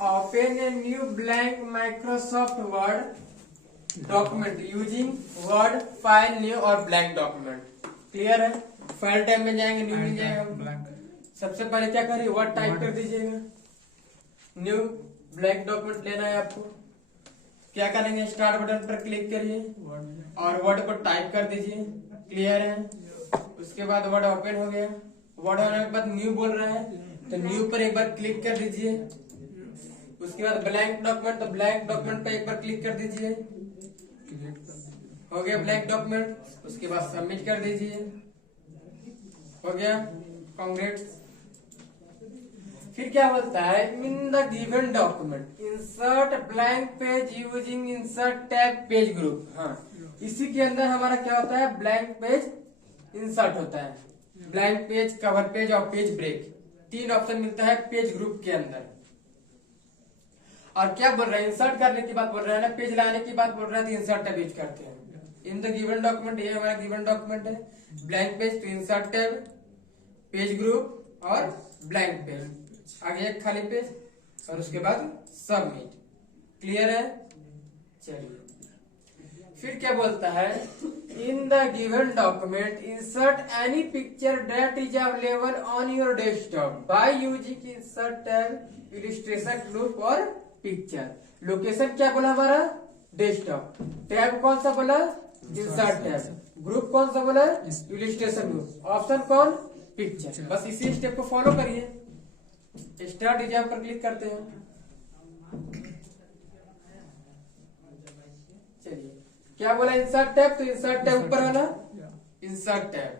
Open a new blank Microsoft word document using word file new और blank document. Clear है? File type में जाएंगे, new में जाएगा। सबसे पहले क्या करिए, वर्ड टाइप कर दीजिएगा। न्यू ब्लैंक डॉक्यूमेंट लेना है आपको। क्या करेंगे, स्टार्ट बटन पर क्लिक करिए और वर्ड को टाइप कर दीजिए। क्लियर है? उसके बाद वर्ड ओपन हो गया। वर्ड होने के बाद न्यू बोल रहा है तो न्यू पर एक बार क्लिक कर दीजिए। उसके बाद ब्लैंक डॉक्यूमेंट, तो ब्लैंक डॉक्यूमेंट पर एक बार क्लिक कर दीजिए। हो गया ब्लैंक डॉक्यूमेंट। उसके बाद सबमिट कर दीजिए। हो गया, कांग्रेट्स। फिर क्या बोलता है, in the given document insert blank page using insert tab page group. हाँ, इसी के अंदर हमारा क्या होता है, ब्लैंक पेज इंसर्ट होता है। ब्लैंक पेज, कवर पेज और पेज ब्रेक, तीन ऑप्शन मिलता है पेज ग्रुप के अंदर। और क्या बोल रहे हैं, इंसर्ट करने की बात बोल रहे हैं ना, पेज लाने की बात बोल रहे हैं तो इंसर्ट टैब यूज करते हैं। इन द गिवन डॉक्यूमेंट, ये हमारा गिवन डॉक्यूमेंट है। ब्लैंक पेज तो इंसर्ट टैब, पेज ग्रुप और ब्लैंक पेज, आगे एक खाली पेज और उसके बाद सबमिट। क्लियर है? चलिए फिर क्या बोलता है, in the given document insert any picture that is available on your desktop by using insert tab, illustration group और पिक्चर। लोकेशन क्या बोला हमारा, डेस्कटॉप। टैब कौन सा बोला, इंसर्ट टैब। ग्रुप कौन सा बोला, इलस्ट्रेशन ग्रुप। ऑप्शन कौन, पिक्चर। बस इसी स्टेप को फॉलो करिए। स्टार्ट डिजाइन पर क्लिक करते हैं। चलिए क्या बोला, इंसर्ट टैब, तो इंसर्ट टैब ऊपर वाला इंसर्ट टैब।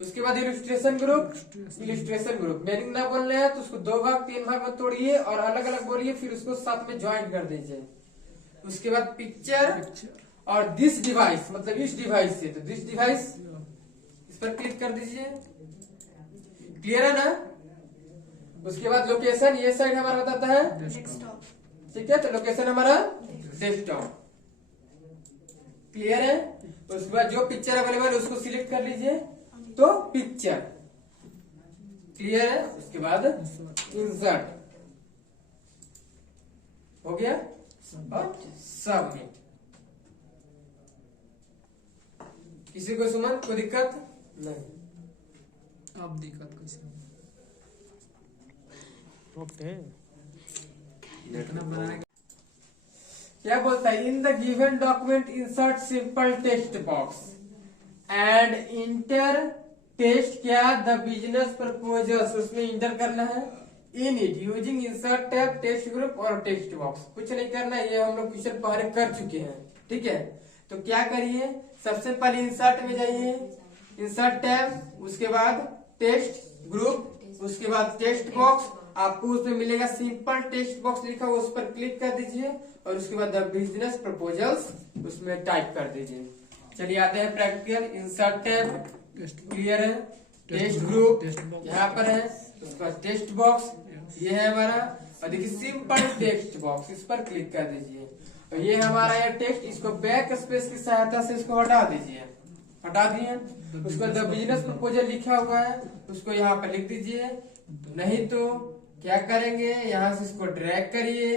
उसके बाद illustration group, illustration group. Meaning ना बोलना है तो उसको दो भाग तीन भाग में तोड़िए और अलग अलग बोलिए, फिर उसको साथ में ज्वाइन कर दीजिए। उसके बाद पिक्चर और दिस डिवाइस, मतलब इस डिवाइस से, तो दिस डिवाइस इस पर क्लिक कर दीजिए। क्लियर है ना? उसके बाद लोकेशन, ये साइड हमारा बताता है डेस्कटॉप। ठीक है, तो लोकेशन हमारा डेस्कटॉप। क्लियर है? उसके बाद जो पिक्चर अवेलेबल है उसको सिलेक्ट कर लीजिए, तो पिक्चर। क्लियर है? उसके बाद इंसर्ट हो गया और सबमिट। किसी को सुमन कोई दिक्कत नहीं? अब दिक्कत कैसे क्या बोलता है, in the given document insert simple text box and enter test, क्या द बिजनेस प्रपोजल्स, उसमें इंटर करना है। In it using insert tab, text group और टेक्स्ट बॉक्स। कुछ नहीं करना है, ये हम लोग क्वेश्चन पहले कर चुके हैं। ठीक है, तो क्या करिए, सबसे पहले इंसर्ट में जाइए, इंसर्ट टैब, उसके बाद टेक्स्ट ग्रुप, उसके बाद टेक्स्ट बॉक्स। आपको उसमें मिलेगा सिंपल टेक्स्ट बॉक्स लिखा हुआ, उस पर क्लिक कर दीजिए और उसके बाद द बिजनेस प्रपोजल्स उसमें टाइप कर दीजिए। चलिए आते हैं प्रैक्टिकल। इंसर्ट टैब, क्लियर है? टेक्स्ट ग्रुप यहाँ पर है, उसके बाद टेक्स्ट बॉक्स ये है हमारा, और देखिए सिंपल टेक्स्ट बॉक्स, इस पर क्लिक कर दीजिए। और ये हमारा है टेक्स्ट, इसको बैक स्पेस की सहायता से इसको हटा दीजिए। हटा दिए, उसको द बिजनेस प्रपोजल लिखा हुआ है उसको यहाँ पर लिख दीजिए। नहीं तो क्या करेंगे, यहाँ से इसको ड्रैग करिए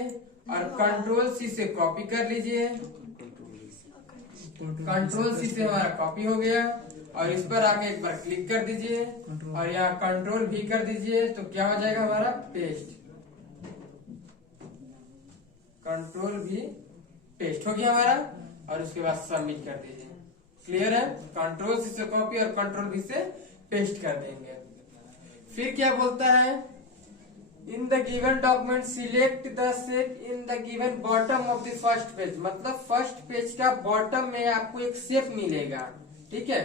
और कंट्रोल सी से कॉपी कर लीजिए। कंट्रोल सी से हमारा कॉपी हो गया और इस पर आके एक बार क्लिक कर दीजिए और यहाँ कंट्रोल भी कर दीजिए, तो क्या हो जाएगा हमारा पेस्ट। कंट्रोल भी पेस्ट हो गया हमारा और उसके बाद सबमिट कर दीजिए। क्लियर है? कंट्रोल सी से कॉपी और कंट्रोल भी से पेस्ट कर देंगे। फिर क्या बोलता है, in the given document select the shape in the given bottom of the first page, मतलब फर्स्ट पेज का बॉटम में आपको एक शेप मिलेगा। ठीक है,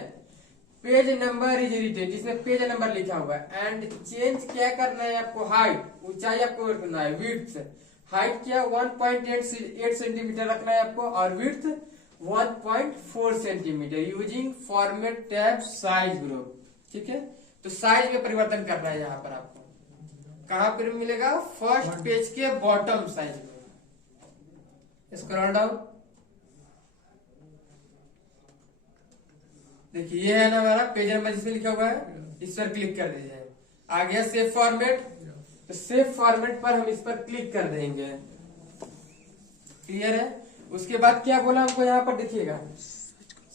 पेज नंबर इज रिटेन, जिसमें पेज नंबर लिखा हुआ है। एंड चेंज क्या करना है आपको, हाइट, ऊंचाई आपको रखना है। विड्थ, हाइट क्या 1.8 सेंटीमीटर रखना है आपको और width 1.4 centimetre using format tab size group. ठीक है, तो साइज में परिवर्तन करना है। यहाँ पर आपको कहाँ पर मिलेगा, फर्स्ट पेज के बॉटम साइज में। स्क्रॉल डाउन, देखिए ये है ना हमारा पेज नंबर जिसमें लिखा हुआ है, इस पर क्लिक कर दीजिए। आ गया सेव फॉर्मेट, तो सेव फॉर्मेट पर हम इस पर क्लिक कर देंगे। क्लियर है? उसके बाद क्या बोला हमको यहाँ पर देखिएगा,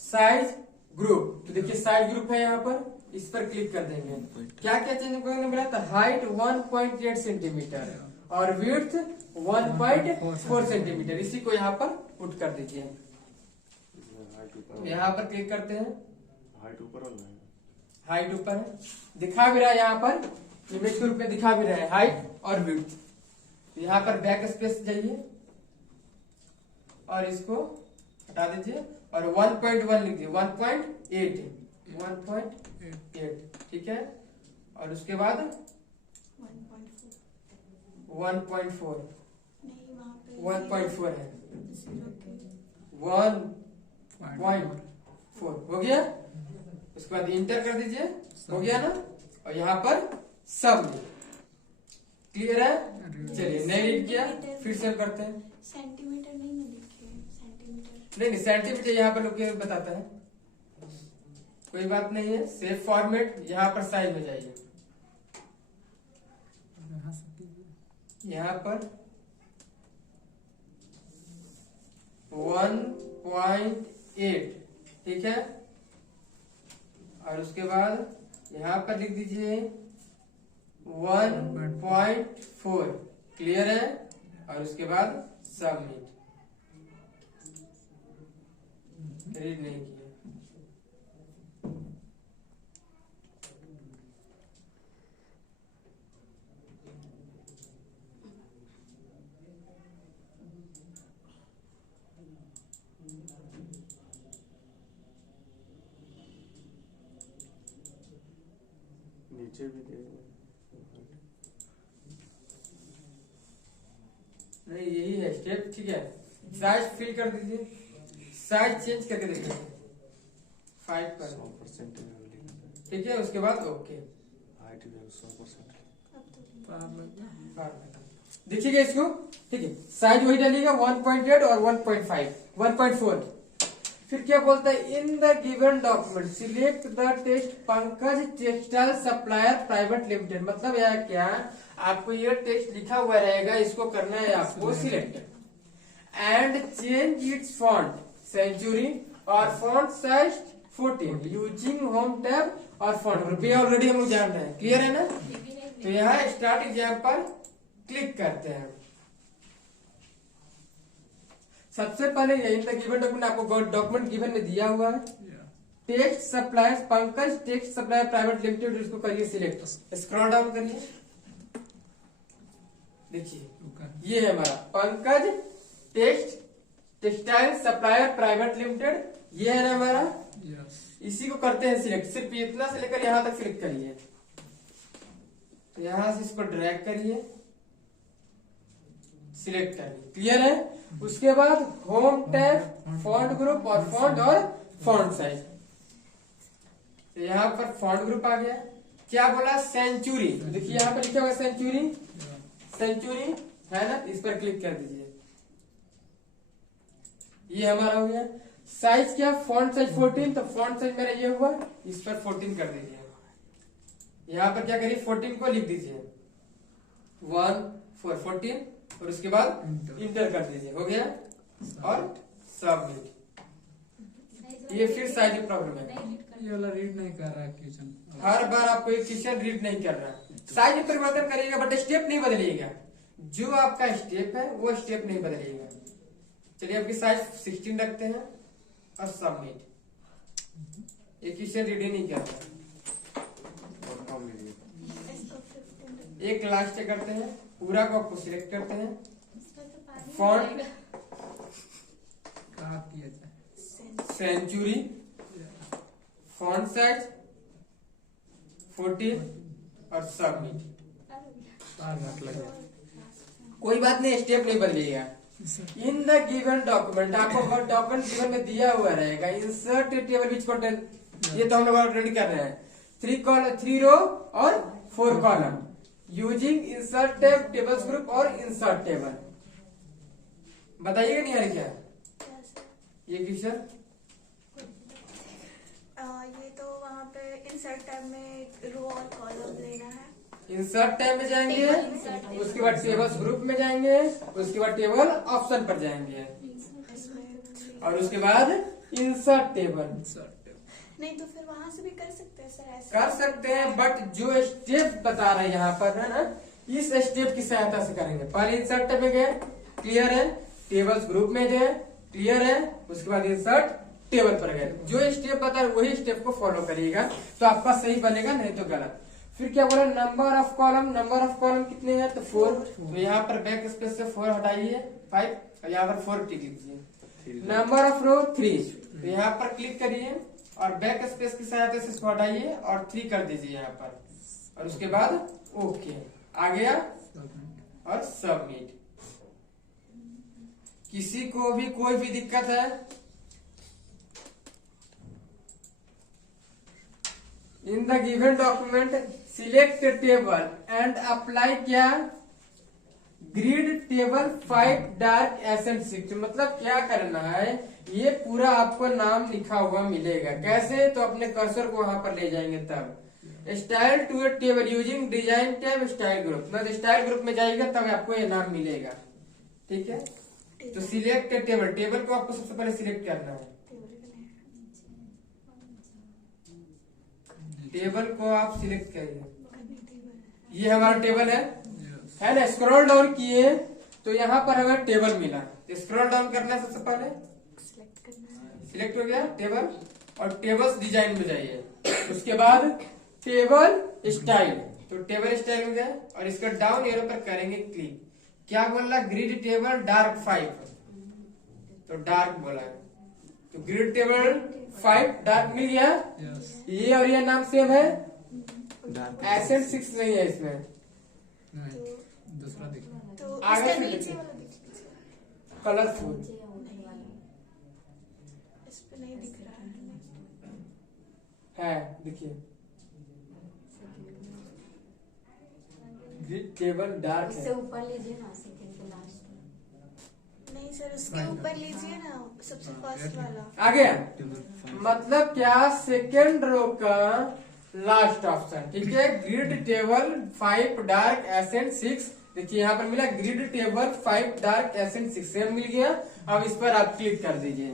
साइज ग्रुप। तो देखिए साइज ग्रुप है यहाँ पर, इस पर क्लिक कर देंगे। क्या क्या चेंज करने बोला था? हाइट 1.8 सेंटीमीटर और विड्थ 1.4 सेंटीमीटर, इसी को यहाँ पर पुट कर दीजिए। यहाँ पर क्लिक करते हैं, हाइट ऊपर वाला है, हाइट ऊपर है, दिखा भी रहा है यहाँ पर, इमेज के रूप में दिखा भी रहा है हाइट और विड्थ। यहाँ पर बैक स्पेस जाइए और इसको हटा दीजिए और 1.1 लिख दीजिए, 1.8 ठीक है। और उसके बाद 1.4 1.4 है, 1.4 हो गया। उसके बाद इंटर कर दीजिए, हो गया ना। और यहाँ पर सब क्लियर है। चलिए नहीं रीड किया, फिर से करते हैं। सेंटीमीटर नहीं ना लिखे, सेंटीमीटर नहीं सेंटीमीटर यहाँ पर लोग बताता है, कोई बात नहीं है। सेव फॉर्मेट, यहाँ पर साइज में जाइए, यहाँ पर 1.8 ठीक है। और उसके बाद यहाँ पर लिख दीजिए 1.4 क्लियर है। और उसके बाद सबमिट। रीड नहीं किया, नीचे भी दे। नहीं यही है स्टेप, ठीक है। साइज फिल कर दीजिए, साइज चेंज करके देखिए 5 पर, 100% ठीक है। उसके बाद ओके, हाइट भी 100%। देखिएगा इसको, ठीक है। साइज वही डालिएगा 1.8 और 1.5 1.4। फिर क्या बोलता है, in the given document select the test Pankaj textile supplier private limited. मतलब यह क्या, आपको ये टेक्स्ट लिखा हुआ रहेगा, इसको करना है आपको select and change its font century और font size 14 using home tab और फॉन्ट। ये ऑलरेडी हम लोग जान रहे हैं, क्लियर है ना। तो यहाँ स्टार्ट एग्जाम पर क्लिक करते हैं। सबसे पहले इन द गिवन डॉक्यूमेंट, आपको डॉक्यूमेंट गिवन में दिया हुआ है, text suppliers Pankaj text supplier private limited, इसको करिए सिलेक्ट, स्क्रॉल डाउन करिए, देखिए ये है हमारा Pankaj text textile supplier private limited, ये है ना हमारा। इसी को करते हैं सिलेक्ट, सिर्फ इतना से लेकर यहां तक सिलेक्ट करिए। तो यहां से इसको ड्रैग करिए, सिलेक्ट करिए, क्लियर है। उसके बाद होम टैब, फॉन्ट ग्रुप और फॉन्ट साइज। तो यहाँ पर फॉन्ट ग्रुप आ गया। क्या बोला, सेंचुरी। देखिए यहाँ पर लिखा हुआ सेंचुरी, सेंचुरी है ना, इस पर क्लिक कर दीजिए, ये हमारा हो गया। साइज क्या, फॉन्ट साइज 14, तो फॉन्ट साइज मेरा ये हुआ, इस पर 14 कर दीजिए। यहाँ पर क्या करिए, 14 को लिख दीजिए 14 और उसके बाद इंटर कर दीजिए, हो गया। और सबमिट। ये फिर साइज की प्रॉब्लम है, ये वाला रीड नहीं कर रहा है क्वेश्चन। हर बार आपको एक क्वेश्चन रीड नहीं कर रहा है। साइज में परिवर्तन करिएगा बट स्टेप नहीं बदलिएगा, जो आपका स्टेप है वो स्टेप नहीं बदलिएगा। चलिए आपकी साइज 16 रखते हैं और सबमिट। एक क्वेश्चन रीड ही नहीं कर रहा। और कम लीजिए, एक लास्ट करते हैं, पूरा को आपको सिलेक्ट करते हैं, फॉन्ट कहा किया जाए, सेंचुरी, फॉन्ट साइज 14 और सबमिट। 4 मिनट लगेगा। कोई बात नहीं, स्टेप नहीं बदलिएगा। इन द गिवन डॉक्यूमेंट, आपको डॉक्यूमेंट गिवन में दिया हुआ रहेगा, इंसर्ट टेबल विच कंटेन, ये तो हम लोग ऑलरेडी कर रहे हैं। 3 रो और 4 column using insert tab, tables group और इंसर्ट टेबल। बताइएगा नहीं यार क्या ये क्वेश्चन। ये तो वहाँ पे इंसर्ट टैब में रो और कॉलम लेना है। इंसर्ट टैब में जाएंगे, Table insert। उसके बाद टेबल्स ग्रुप में जाएंगे, उसके बाद टेबल ऑप्शन पर जाएंगे इसमें और उसके बाद इंसर्ट टेबल। नहीं तो फिर वहां से भी कर सकते हैं सर ऐसे। कर सकते हैं बट जो स्टेप बता रहे हैं यहाँ पर है ना, इस स्टेप की सहायता से करेंगे। पहले इंसर्ट टैब में गए, क्लियर है, टेबल्स ग्रुप में गए, क्लियर है, उसके बाद इंसर्ट टेबल पर गए। जो स्टेप बता रहे वही स्टेप को फॉलो करिएगा तो आपका सही बनेगा, नहीं तो गलत। फिर क्या बोला, number of column, number of column कितने हैं तो 4। तो यहाँ पर बैक स्पेस से 4 हटाइए 5 और यहाँ पर 4 टिक लीजिए। नंबर ऑफ रो 3, तो यहाँ पर क्लिक करिए और बैक स्पेस की सहायता से इसको हटाइए और 3 कर दीजिए यहाँ पर और उसके बाद ओके आ गया और सबमिट। किसी को भी कोई भी दिक्कत है, in the given document select table and apply क्या, ग्रिड टेबल 5 डार्क एसेंट 6। मतलब क्या करना है, ये पूरा आपको नाम लिखा हुआ मिलेगा। कैसे, तो अपने कर्सर को वहां पर ले जाएंगे तब। Style to a table using design tab style group, मतलब स्टाइल ग्रुप में जाएगा तब आपको ये नाम मिलेगा। ठीक है, तो सिलेक्ट टेबल, टेबल को आपको सबसे पहले सिलेक्ट करना है। टेबल को आप सिलेक्ट करिए, ये हमारा टेबल है ना। स्क्रॉल डाउन किए तो यहाँ पर हमें टेबल मिला, स्क्रॉल डाउन करना है, सबसे पहले सिलेक्ट हो गया टेबल और टेबल्स डिजाइन में जाइए। उसके बाद टेबल स्टाइल, तो टेबल स्टाइल में गए और इसका डाउन एरो पर करेंगे क्लिक। क्या बोला, ग्रिड टेबल डार्क 5, तो डार्क बोला है, तो ग्रिड टेबल 5 डार्क मिल गया। ये और ये नाम सेम है, एसेंट 6 नहीं है इसमें, दूसरा दिखा। तो आगे इसका से नीचे देखिए। वाला देख लीजिए, कलरफुल इस पे नहीं दिख रहा है, देखिए ग्रिड टेबल डार्क उससे है। ऊपर लीजिए ना, सेकंड के लास्ट। नहीं सर, उसके ऊपर लीजिए ना, सबसे फर्स्ट वाला। आ गया, मतलब क्या, सेकेंड रो का लास्ट ऑप्शन। ठीक है, ग्रिड टेबल 5 डार्क एसेंट 6। देखिए यहाँ पर मिला grid table 5 dark accent 6, same मिल गया। अब इस पर आप क्लिक कर दीजिए,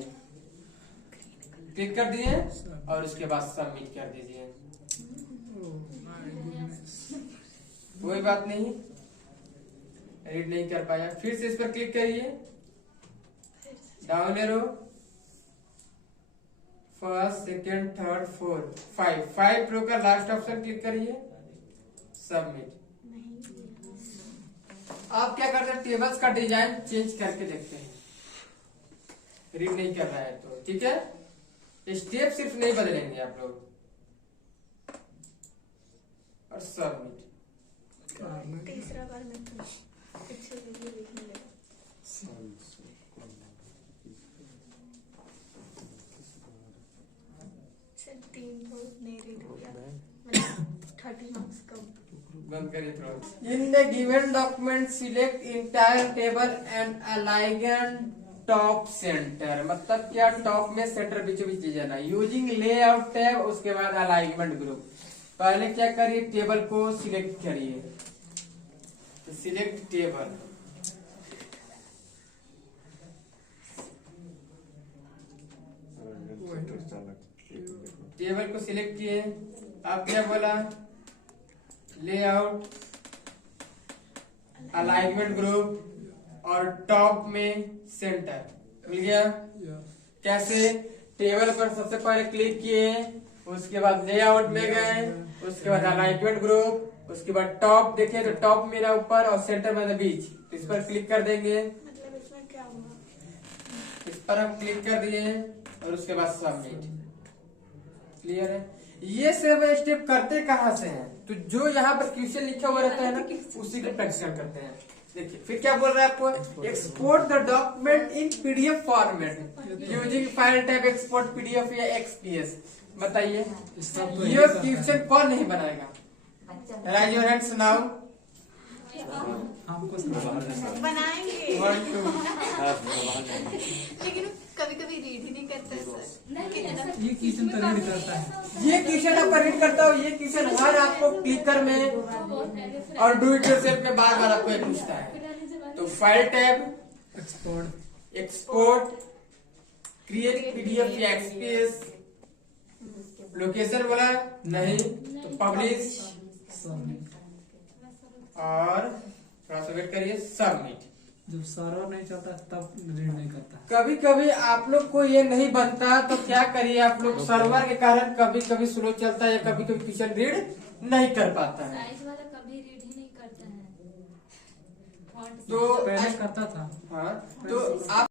क्लिक कर दिए और उसके बाद सबमिट कर दीजिए। कोई बात नहीं, रीड नहीं कर पाया, फिर से इस पर क्लिक करिए, down arrow, first second third fourth 5 रो का लास्ट ऑप्शन क्लिक करिए, सबमिट। आप क्या करते हैं, टेबल्स का डिजाइन चेंज करके देखते हैं, रीड नहीं कर रहा है तो। ठीक है, स्टेप सिर्फ नहीं बदलेंगे आप लोग और सबमिट। तीसरा बार में तो अच्छे से लिखने लगा। सर 3 तो नहीं रीड हो गया, मतलब 30 मार्क्स कम। बंद करिए थोड़ा। इन the given document select entire table and align top centre. मतलब क्या, टॉप में सेंटर बीचों बीच जाना, यूजिंग लेआउट टैब, उसके बाद अलाइनमेंट ग्रुप। पहले क्या करिए, टेबल को सिलेक्ट करिए, सिलेक्ट टेबल, टेबल को सिलेक्ट किए। अब क्या बोला, लेआउट, अलाइनमेंट ग्रुप और टॉप में सेंटर मिल गया। कैसे, टेबल पर सबसे पहले क्लिक किए, उसके बाद लेआउट में गए, उसके बाद अलाइनमेंट ग्रुप, उसके बाद टॉप देखे तो टॉप मेरा ऊपर और सेंटर मेरा बीच, इस पर क्लिक कर देंगे। मतलब इसमें क्या हुआ, इस पर हम क्लिक कर दिए और उसके बाद सबमिट। क्लियर है, ये सब स्टेप करते कहाँ से हैं, तो जो यहाँ पर क्वेश्चन लिखा हुआ रहता है ना, उसी को प्रैक्टिकल करते हैं। देखिए फिर क्या बोल रहा है आपको, export the document in PDF format using file type export PDF या एक्सपीएस। बताइए, ये क्वेश्चन कौन नहीं बनाएगा, राइज योर हैंड्स नाउ। हम हमको समझ बनाएंगे 1 2 हाँ, बाहर जाना। लेकिन कभी कभी रीड ही नहीं करता है सर। ये किचन तो रीड करता है। ये क्वेश्चन आप रीड करता हूँ। ये क्वेश्चन हर आपको क्लिकर में और डू इट योरसेल्फ में बार बार आपको ये पूछता है। तो file tab, export, create PDF या एक्सपीएस, लोकेशन बोला नहीं तो पब्लिश सबमिट। और थोड़ा सा वेट करिए, सबमिट। जब सर्वर नहीं चलता तब रीड नहीं करता। कभी कभी आप लोग को ये नहीं बनता तो क्या करिए आप लोग, सर्वर के कारण कभी कभी स्लो चलता है या कभी कभी क्वेश्चन रीड नहीं कर पाता है। साइज वाला कभी रीड ही नहीं करता है। तो पहले करता था। हाँ, तो आप